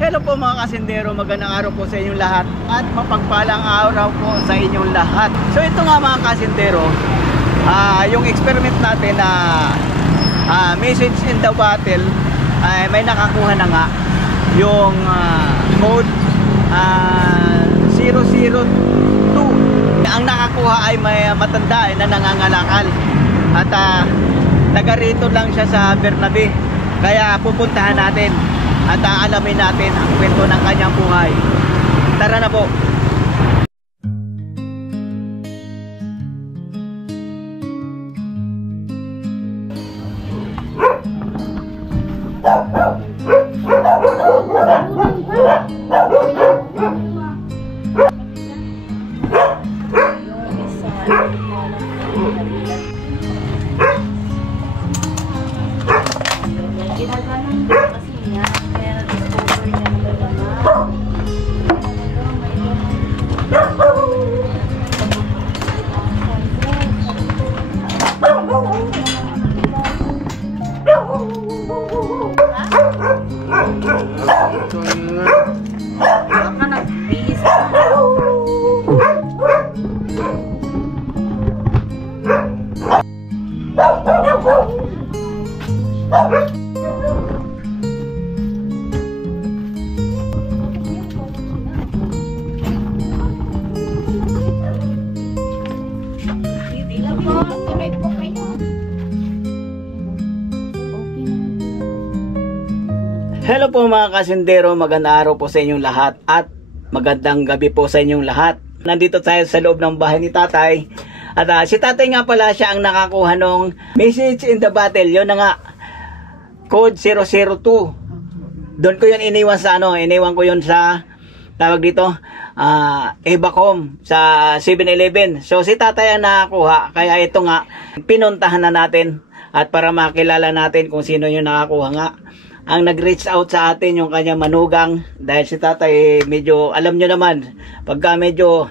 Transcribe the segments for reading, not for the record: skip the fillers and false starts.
Hello po mga kasindero, magandang araw po sa inyong lahat at mapagpalang araw po sa inyong lahat. So ito nga mga kasindero, yung experiment natin na message in the bottle, may nakakuha na nga yung code 002. Ang nakakuha ay may matanda na nangangalakal at taga rito lang siya sa Bernabe, kaya pupuntahan natin at alamin natin ang kwento ng kanyang buhay. Tara na po. Hello po mga kasindero, magandang araw po sa inyong lahat at magandang gabi po sa inyong lahat. Nandito tayo sa loob ng bahay ni tatay. At si tatay nga pala, siya ang nakakuha ng message in the bottle. Yun na nga, code 002. Doon ko yun iniwan sa iniwan ko yun sa tawag dito, Evacom sa 7-Eleven. So si tatay ang nakakuha, kaya ito nga pinuntahan na natin at para makilala natin kung sino yung nakakuha nga. Ang nag-reach out sa atin yung kanyang manugang, dahil si tatay medyo, alam nyo naman, pagka medyo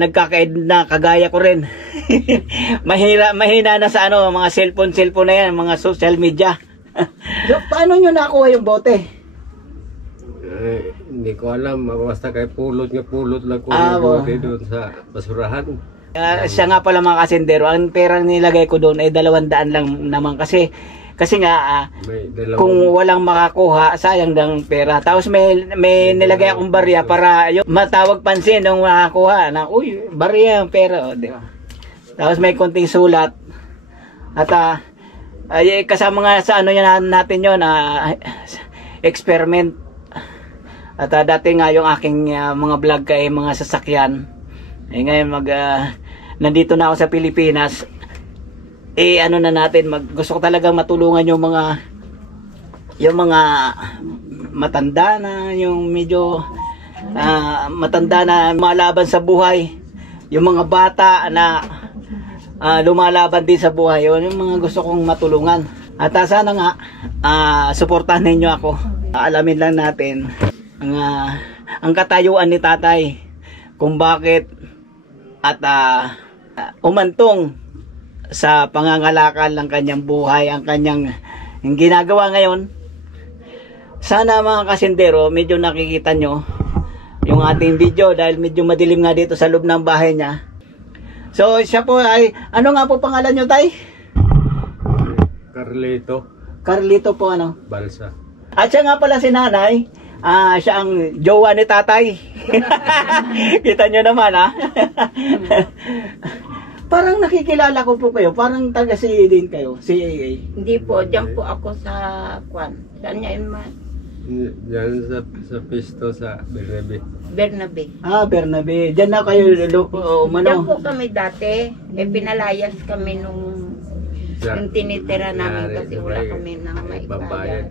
nagkakaed na, kagaya ko rin. mahina na sa mga cellphone na yan, mga social media. So, paano nyo nakuha yung bote? Hindi ko alam, basta kay pulot lang ko yung bote doon sa basurahan. Siya nga pala mga kasindero, ang perang nilagay ko doon ay 200 lang naman kasi nga kung walang makakuha, sayang ng pera. Tapos may nilagay akong barya para matawag pansin ng makakuha na, uy, barya ang pera. Di ba? Tapos may konting sulat. At kasama nga sa natin yun, experiment. At dati nga yung aking mga vlog kay mga sasakyan. Ngayon nandito na ako sa Pilipinas. Na natin, gusto ko talagang matulungan yung mga matanda na, yung medyo matanda na lumalaban sa buhay, yung mga bata na lumalaban din sa buhay, yung mga gusto kong matulungan. At sana nga suportahan ninyo ako. Alamin lang natin ang katayuan ni tatay, kung bakit at umantong sa pangangalakal ng kanyang buhay, ang kanyang ginagawa ngayon. Sana mga kasindero, medyo nakikita nyo yung ating video dahil medyo madilim nga dito sa loob ng bahay niya. So siya po ay, ano nga po pangalan nyo, tay? Carlito po, Balsa. At siya nga pala si nanay, siya ang jowa ni tatay. Kita nyo naman, ha? Parang nakikilala ko po kayo, parang taga CA din kayo, CAA. Hindi po, diyan po ako sa Kwan. Saan niya yun man? Diyan sa pisto sa Bernabe. Bernabe. Bernabe. Diyan na kayo, Diyan po kami dati. Pinalayas kami nung tinitira namin kasi wala kami nang maibayad.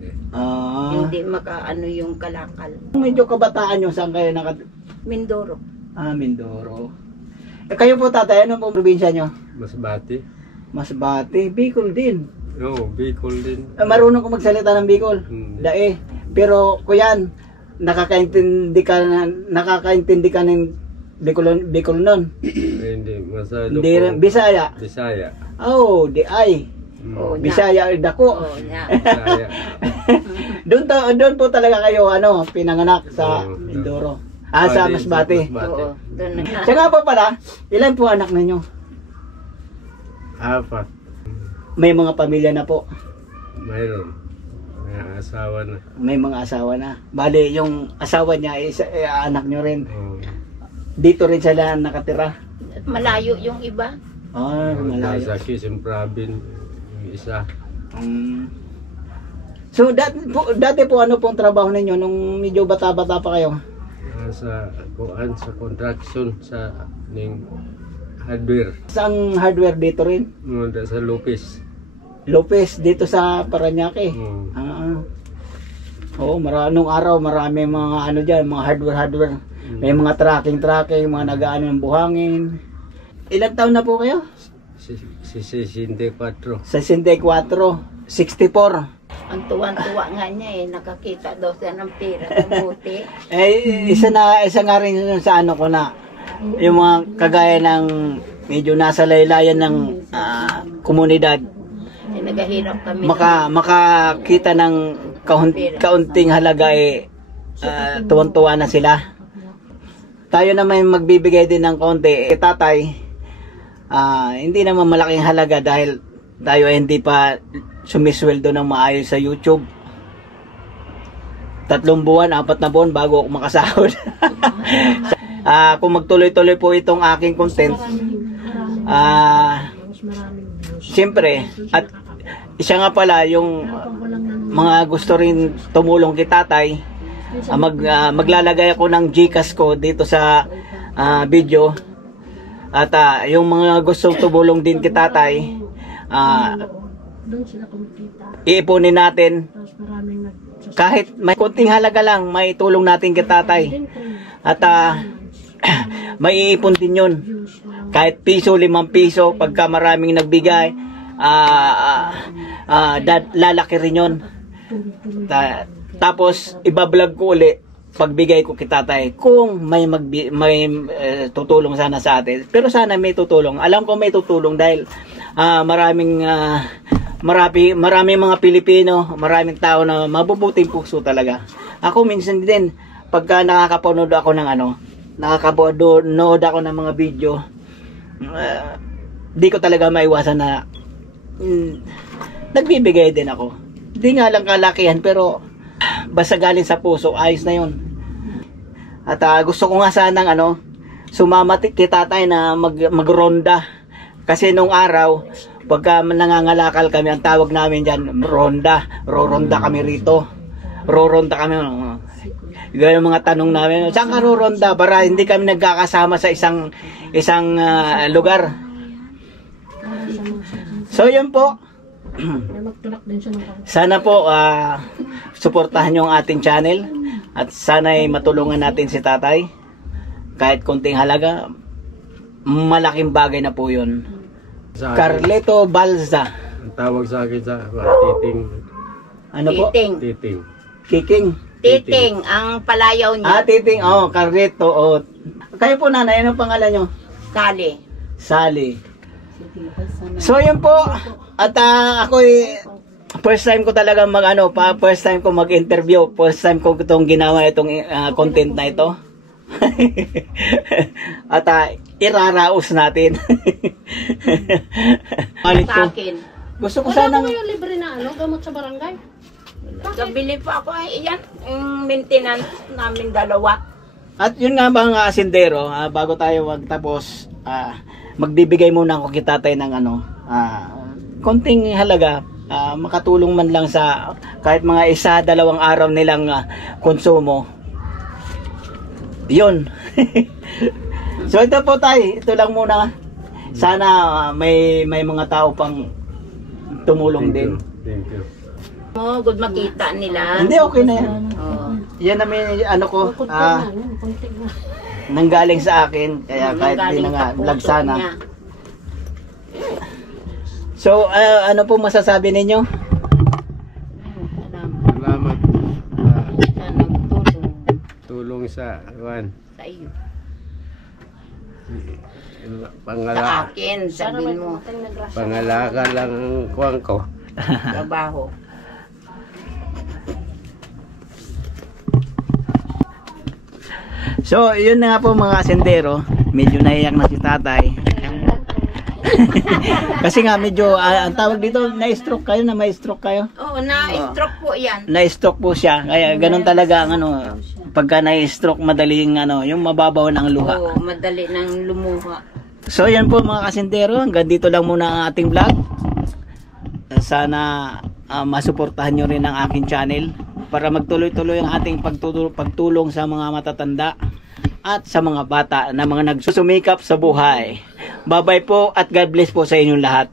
Hindi makaano yung kalakal. Medyo kabataan nyo, saan kayo Mindoro. Mindoro. Kayo po tatay, anong probinsya nyo? Masbate. Bicol din. Oo, Bicol din. Marunong ko magsalita ng Bicol. Dae. Pero kuyan, nakakaintindi ka ng Bicol nun. Hindi, masyado Hindi, Bisaya. Bisaya. Oh, di ay. Oo, na. Bisaya dako. Oo, na. Bisaya. Doon po talaga kayo pinanganak sa Mindoro. Sa Masbate. Oo, doon na. Siya nga po pala, ilan po anak ninyo? 4. May mga pamilya na po. Mayroon. May asawa na. May mga asawa na. Bale, yung asawa niya anak nyo rin. Oo. Dito rin sila nakatira. Malayo yung iba. Malayo. Sa Quezon Province, yung isa. So, dati po ano pong trabaho ninyo nung medyo bata-bata pa kayo? Sa construction sa ning hardware. Saan hardware dito rin? Muna sa Lopez. Lopez, dito sa Paranaque. Oo, nung araw marami mga ano dyan, mga hardware. May mga tracking, mga nag-aano ng buhangin. Ilang taon na po kayo? 64. 64, 64. Ang tuwan-tuwa nga niya nakakita daw siya ng pera sa buti. Isa nga rin yun sa ano ko na, yung mga kagaya ng medyo nasa laylayan ng komunidad. Nagahirap kami. Makakita ng kaunting halaga tuwan-tuwa na sila. Tayo naman magbibigay din ng konti. Tatay, hindi naman malaking halaga dahil tayo hindi pa sumisweldo ng maayos sa YouTube. 3 buwan, 4 na buwan bago ako makasahod. Kung magtuloy-tuloy po itong aking content, siyempre, at isa nga pala yung mga gusto rin tumulong kay tatay, maglalagay ako ng GCash ko dito sa video. At yung mga gustong tumulong din kay tatay, iipunin natin kahit may konting halaga lang, may tulong natin kay tatay. At may iipon din yun, kahit piso, 5 piso, pagka maraming nagbigay, lalaki rin yun. Tapos ibablog ko uli pagbigay ko kay tatay kung may tutulong sana sa atin. Pero sana may tutulong, alam ko may tutulong dahil maraming mga Pilipino, maraming tao na mabubuting puso talaga. Ako minsan din pagka nakakapanood ako ng nakakapanood ako ng mga video, di ko talaga maiwasan na nagbibigay din ako. Di nga lang kalakihan pero basta galing sa puso, ayos na yun. At gusto ko nga sanang sumama kay tatay na magronda. Kasi nung araw, pagka nangangalakal kami, ang tawag namin dyan, ronda. Roronda kami rito. Roronda kami. Ganyan mga tanong namin, saan ka roronda? Para hindi kami nagkakasama sa isang lugar. So yun po. Sana po suportahan nyo ang ating channel at sana'y matulungan natin si tatay kahit konting halaga. Malaking bagay na po yun. Carleto Balza, ang tawag sa akin sa titing. Ano po? Titing. Titing ang palayaw niya. Titing, Carleto. Kayo po nanay, anong pangalan nyo? Sally. So yun po. At ako first time ko talaga first time ko mag-interview, first time ko itong ginawa itong content na ito. At iraraos natin. Sa akin. Gusto ko sanang yung libre na gamot sa barangay. Kabili pa ako yung maintenance namin 2. At yun nga mga asindero, bago tayo magtapos, magbibigay muna ako kay tatay ng konting halaga, makatulong man lang sa kahit mga 1-2 araw nilang konsumo. Yun. So ito po tayo, ito lang muna. Sana may mga tao pang tumulong din. Thank you. Good makita nila. Hindi, okay na yan. Yan namin nanggaling sa akin, kaya kahit di na nga vlog sana. So, ano po masasabi ninyo? Salamat tulong sa sa iyo. Sa akin, sabihin mo. Pangalaka lang ang kuwang ko. Trabaho. So, yun na nga po mga sendero. Medyo naiyak na si tatay. Kasi nga medyo, ang tawag dito, na-stroke kayo, na may stroke kayo? Oo, na-stroke po yan. Na-stroke po siya. Kaya ganun talaga ang ano, pagka na-stroke, madaling ano, yung mababaw ng luha. Oo, madali nang lumuha. So, yan po mga kasendero. Hanggang dito lang muna ang ating vlog. Sana masuportahan nyo rin ang aking channel para magtuloy-tuloy ang ating pagtulong sa mga matatanda at sa mga bata na mga nagsusumikap sa buhay. Bye-bye po at God bless po sa inyong lahat.